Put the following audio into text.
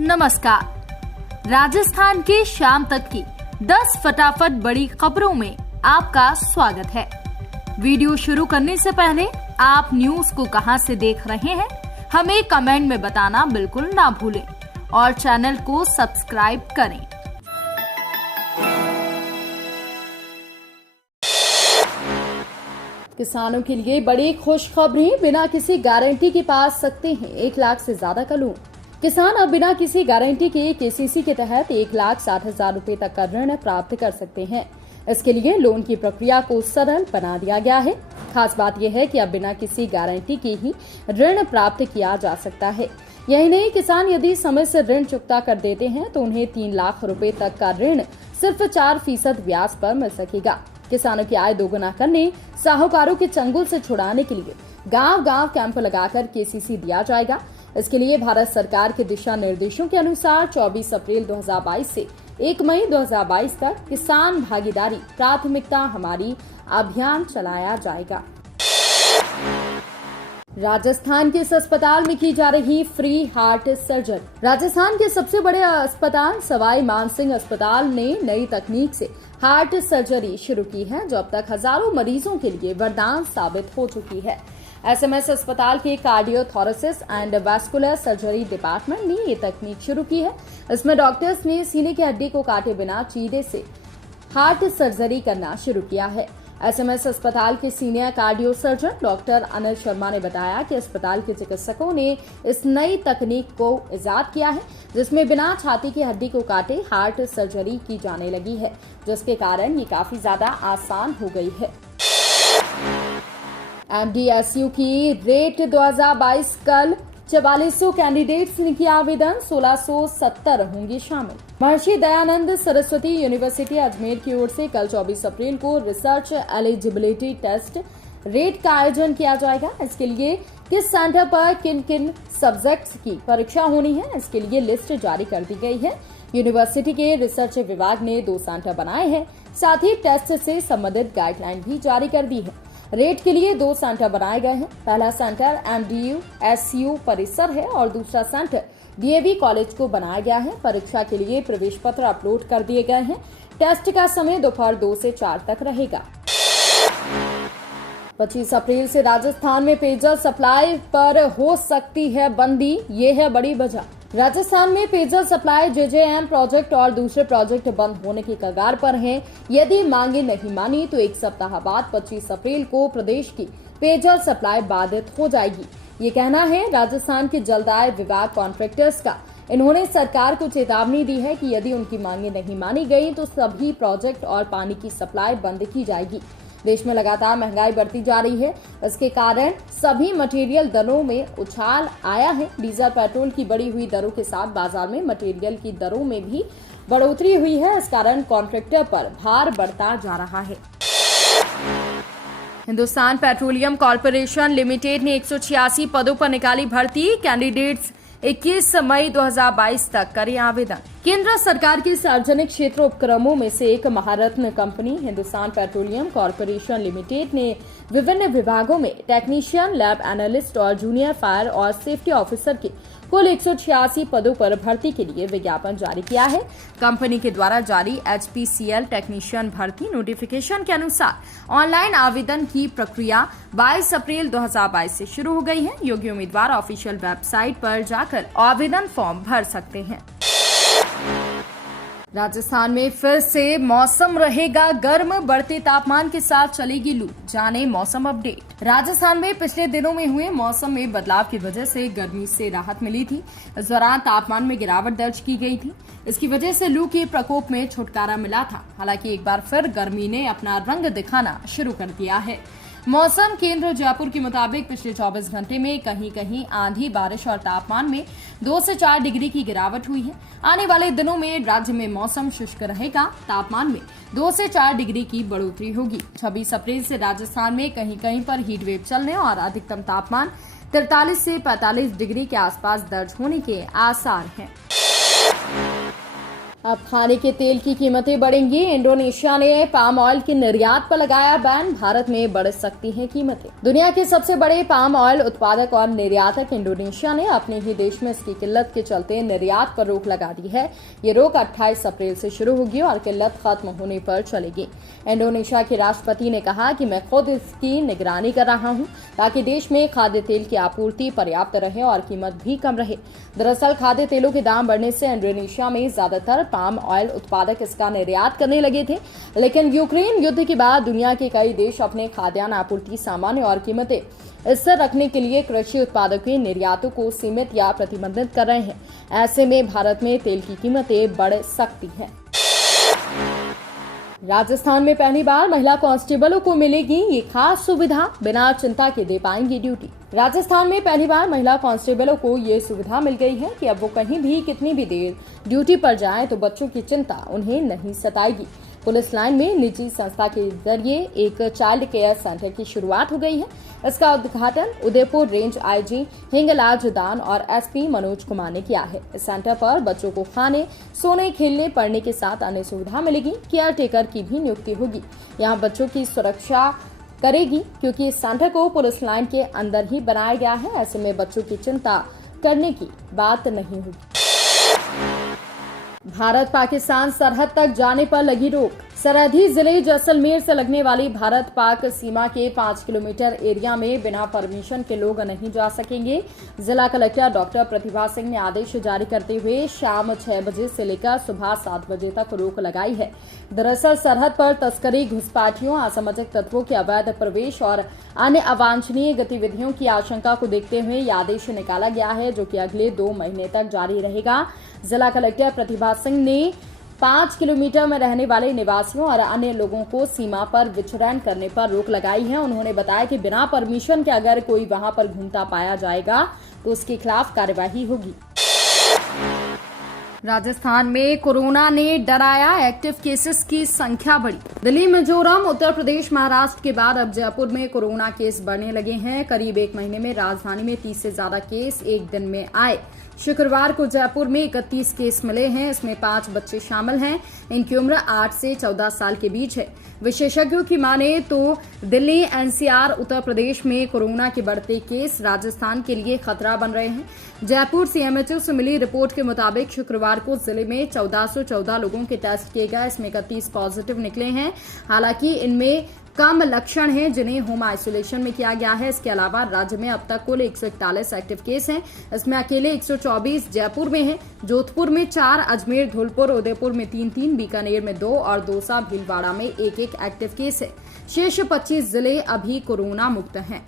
नमस्कार। राजस्थान के शाम तक की 10 फटाफट बड़ी खबरों में आपका स्वागत है। वीडियो शुरू करने से पहले आप न्यूज को कहां से देख रहे हैं हमें कमेंट में बताना बिल्कुल ना भूलें और चैनल को सब्सक्राइब करें। किसानों के लिए बड़ी खुशखबरी, बिना किसी गारंटी के पा सकते हैं 1 लाख से ज्यादा का लोन। किसान अब बिना किसी गारंटी के केसीसी के तहत 1,60,000 रुपए तक का ऋण प्राप्त कर सकते हैं। इसके लिए लोन की प्रक्रिया को सरल बना दिया गया है। खास बात यह है कि अब बिना किसी गारंटी के ही ऋण प्राप्त किया जा सकता है। यही नहीं, किसान यदि समय से ऋण चुकता कर देते हैं तो उन्हें 3 लाख रुपए तक का ऋण सिर्फ 4% ब्याज पर मिल सकेगा। किसानों की आय दोगुना करने, साहूकारों के चंगुल से छुड़ाने के लिए गांव-गांव कैंप लगाकर केसीसी दिया जाएगा। इसके लिए भारत सरकार के दिशा निर्देशों के अनुसार 24 अप्रैल 2022 से 1 मई 2022 तक किसान भागीदारी प्राथमिकता हमारी अभियान चलाया जाएगा। राजस्थान के इस अस्पताल में की जा रही फ्री हार्ट सर्जरी। राजस्थान के सबसे बड़े अस्पताल सवाई मानसिंह अस्पताल ने नई तकनीक से हार्ट सर्जरी शुरू की है, जो अब तक हजारों मरीजों के लिए वरदान साबित हो चुकी है। एसएमएस अस्पताल के कार्डियोथोरेसिस एंड वैस्कुलर सर्जरी डिपार्टमेंट ने ये तकनीक शुरू की है। इसमें डॉक्टर्स ने सीने की हड्डी को काटे बिना चीरे से हार्ट सर्जरी करना शुरू किया है। एसएमएस अस्पताल के senior cardio surgeon doctor Anil Sharma ने बताया कि अस्पताल के चिकित्सकों ने इस नई तकनीक को इजाद किया है, जिसमें बिना छाती की हड्डी को काटे हार्ट सर्जरी की जाने लगी है, जिसके कारण ये काफी ज्यादा आसान हो गई है। एमडीएसयू की रेट 2022 कल 4400 कैंडिडेट्स ने किया आवेदन, 1670 होंगे शामिल। महर्षि दयानंद सरस्वती यूनिवर्सिटी अजमेर की ओर से कल 24 अप्रैल को रिसर्च एलिजिबिलिटी टेस्ट रेट का आयोजन किया जाएगा। इसके लिए किस सेंटर पर किन किन सब्जेक्ट्स की परीक्षा होनी है, इसके लिए लिस्ट जारी कर दी गई है। यूनिवर्सिटी के रिसर्च विभाग ने 2 सेंटर बनाए हैं, साथ ही टेस्ट से संबंधित गाइडलाइन भी जारी कर दी है। रेट के लिए 2 सेंटर बनाए गए हैं। पहला सेंटर एमडीयू एसयू परिसर है और दूसरा सेंटर डीएवी कॉलेज को बनाया गया है। परीक्षा के लिए प्रवेश पत्र अपलोड कर दिए गए हैं। टेस्ट का समय दोपहर 2 से 4 तक रहेगा। 25 अप्रैल से राजस्थान में पेयजल सप्लाई पर हो सकती है बंदी, ये है बड़ी वजह। राजस्थान में पेयजल सप्लाई जेजेएम प्रोजेक्ट और दूसरे प्रोजेक्ट बंद होने की कगार पर हैं। यदि मांगे नहीं मानी तो 1 सप्ताह बाद 25 अप्रैल को प्रदेश की पेयजल सप्लाई बाधित हो जाएगी। ये कहना है राजस्थान के जलदाय विभाग कॉन्ट्रैक्टर्स का। इन्होंने सरकार को चेतावनी दी है कि यदि उनकी मांगे नहीं मानी गई तो सभी प्रोजेक्ट और पानी की सप्लाई बंद की जाएगी। देश में लगातार महंगाई बढ़ती जा रही है। इसके कारण सभी मटेरियल दरों में उछाल आया है। डीजल पेट्रोल की बढ़ी हुई दरों के साथ बाजार में मटेरियल की दरों में भी बढ़ोतरी हुई है। इस कारण कॉन्ट्रैक्टर पर भार बढ़ता जा रहा है। हिंदुस्तान पेट्रोलियम कॉर्पोरेशन लिमिटेड ने 186 पदों पर निकाली भर्ती। कैंडिडेट्स 21 मई 2022 तक करें आवेदन। केंद्र सरकार के सार्वजनिक क्षेत्र उपक्रमों में से एक Maharatna company Hindustan Petroleum Corporation Limited ने विभिन्न विभागों में टेक्नीशियन, लैब एनालिस्ट और जूनियर फायर और सेफ्टी ऑफिसर के कुल 186 पदों पर भर्ती के लिए विज्ञापन जारी किया है। कंपनी के द्वारा जारी एचपीसीएल टेक्नीशियन भर्ती नोटिफिकेशन के अनुसार ऑनलाइन आवेदन की प्रक्रिया 22 अप्रैल 2022 से शुरू हो गई है। योग्य उम्मीदवार ऑफिशियल वेबसाइट पर जाकर आवेदन फॉर्म भर सकते हैं। राजस्थान में फिर से मौसम रहेगा गर्म, बढ़ते तापमान के साथ चलेगी लू। जाने मौसम अपडेट। राजस्थान में पिछले दिनों में हुए मौसम में बदलाव की वजह से गर्मी से राहत मिली थी। इस दौरान तापमान में गिरावट दर्ज की गई थी। इसकी वजह से लू के प्रकोप में छुटकारा मिला था। हालांकि एक बार फिर गर्मी ने अपना रंग दिखाना शुरू कर दिया है। मौसम केंद्र जयपुर के मुताबिक पिछले 24 घंटे में कहीं कहीं आंधी, बारिश और तापमान में 2 से 4 डिग्री की गिरावट हुई है। आने वाले दिनों में राज्य में मौसम शुष्क रहेगा। तापमान में 2 से 4 डिग्री की बढ़ोतरी होगी। 26 अप्रैल से राजस्थान में कहीं कहीं पर हीट वेव चलने और अधिकतम तापमान 43 से 45 डिग्री के आसपास दर्ज होने के आसार हैं। अब खाने के तेल की कीमतें बढ़ेंगी। इंडोनेशिया ने पाम ऑयल के निर्यात पर लगाया बैन, भारत में बढ़ सकती हैं कीमतें। दुनिया के सबसे बड़े पाम ऑयल उत्पादक और निर्यातक इंडोनेशिया ने अपने ही देश में इसकी किल्लत के चलते निर्यात पर रोक लगा दी है। ये रोक 28 अप्रैल से शुरू होगी और किल्लत खत्म होने पर चलेगी। इंडोनेशिया के राष्ट्रपति ने कहा कि मैं खुद इसकी निगरानी कर रहा हूं ताकि देश में खाद्य तेल की आपूर्ति पर्याप्त रहे और कीमत भी कम रहे। दरअसल खाद्य तेलों के दाम बढ़ने से इंडोनेशिया में ज्यादातर पाम ऑयल उत्पादक इसका निर्यात करने लगे थे, लेकिन यूक्रेन युद्ध के बाद दुनिया के कई देश अपने खाद्यान्न आपूर्ति सामान्य और कीमतें स्थिर रखने के लिए कृषि उत्पादों के निर्यातों को सीमित या प्रतिबंधित कर रहे हैं। ऐसे में भारत में तेल की कीमतें बढ़ सकती हैं। राजस्थान में पहली बार महिला कांस्टेबलों को मिलेगी ये खास सुविधा, बिना चिंता के दे पाएंगी ड्यूटी। राजस्थान में पहली बार महिला कांस्टेबलों को ये सुविधा मिल गई है कि अब वो कहीं भी कितनी भी देर ड्यूटी पर जाएं तो बच्चों की चिंता उन्हें नहीं सताएगी। पुलिस लाइन में निजी संस्था के जरिए एक चाइल्ड केयर सेंटर की शुरुआत हो गई है। इसका उद्घाटन उदयपुर रेंज आईजी हिंगलाज दान और एसपी मनोज कुमार ने किया है। इस सेंटर पर बच्चों को खाने, सोने, खेलने, पढ़ने के साथ अन्य सुविधा मिलेगी। केयर टेकर की भी नियुक्ति होगी। यहाँ बच्चों की सुरक्षा करेगी क्योंकि इस सेंटर को पुलिस लाइन के अंदर ही बनाया गया है। ऐसे में बच्चों की चिंता करने की बात नहीं होगी। भारत पाकिस्तान सरहद तक जाने पर लगी रोक। सरहदी जिले जैसलमेर से लगने वाली भारत पाक सीमा के 5 किलोमीटर एरिया में बिना परमिशन के लोग नहीं जा सकेंगे। जिला कलेक्टर डॉक्टर प्रतिभा सिंह ने आदेश जारी करते हुए शाम 6 बजे से लेकर सुबह 7 बजे तक रोक लगाई है। दरअसल सरहद पर तस्करी, घुसपैठियों, असामाजिक तत्वों के अवैध प्रवेश और अन्य अवांछनीय गतिविधियों की आशंका को देखते हुए यह आदेश निकाला गया है, जो कि अगले 2 महीने तक जारी रहेगा। जिला कलेक्टर प्रतिभा सिंह ने 5 किलोमीटर में रहने वाले निवासियों और अन्य लोगों को सीमा पर विचरण करने पर रोक लगाई है। उन्होंने बताया कि बिना परमिशन के अगर कोई वहां पर घूमता पाया जाएगा तो उसके खिलाफ कार्यवाही होगी। राजस्थान में कोरोना ने डराया, एक्टिव केसेस की संख्या बढ़ी। दिल्ली, मिजोरम, उत्तर प्रदेश, महाराष्ट्र के बाद अब जयपुर में कोरोना केस बढ़ने लगे हैं। करीब 1 महीने में राजधानी में 30 से ज्यादा केस एक दिन में आए। शुक्रवार को जयपुर में 31 केस मिले हैं। इसमें 5 बच्चे शामिल हैं। इनकी उम्र 8 से 14 साल के बीच है। विशेषज्ञों की माने तो दिल्ली, एनसीआर, उत्तर प्रदेश में कोरोना के बढ़ते केस राजस्थान के लिए खतरा बन रहे हैं। जयपुर सीएमएचओ से मिली रिपोर्ट के मुताबिक शुक्रवार को जिले में 1414 लोगों के टेस्ट किए गए। इसमें 31 पॉजिटिव निकले हैं। हालांकि इनमें कम लक्षण हैं जिन्हें होम आइसोलेशन में किया गया है। इसके अलावा राज्य में अब तक कुल 141 एक्टिव केस हैं। इसमें अकेले 124 जयपुर में हैं, जोधपुर में 4, अजमेर, धौलपुर, उदयपुर में 3, बीकानेर में 2 और दौसा, भीलवाड़ा में 1 एक्टिव केस है। शेष 25 जिले अभी कोरोना मुक्त हैं।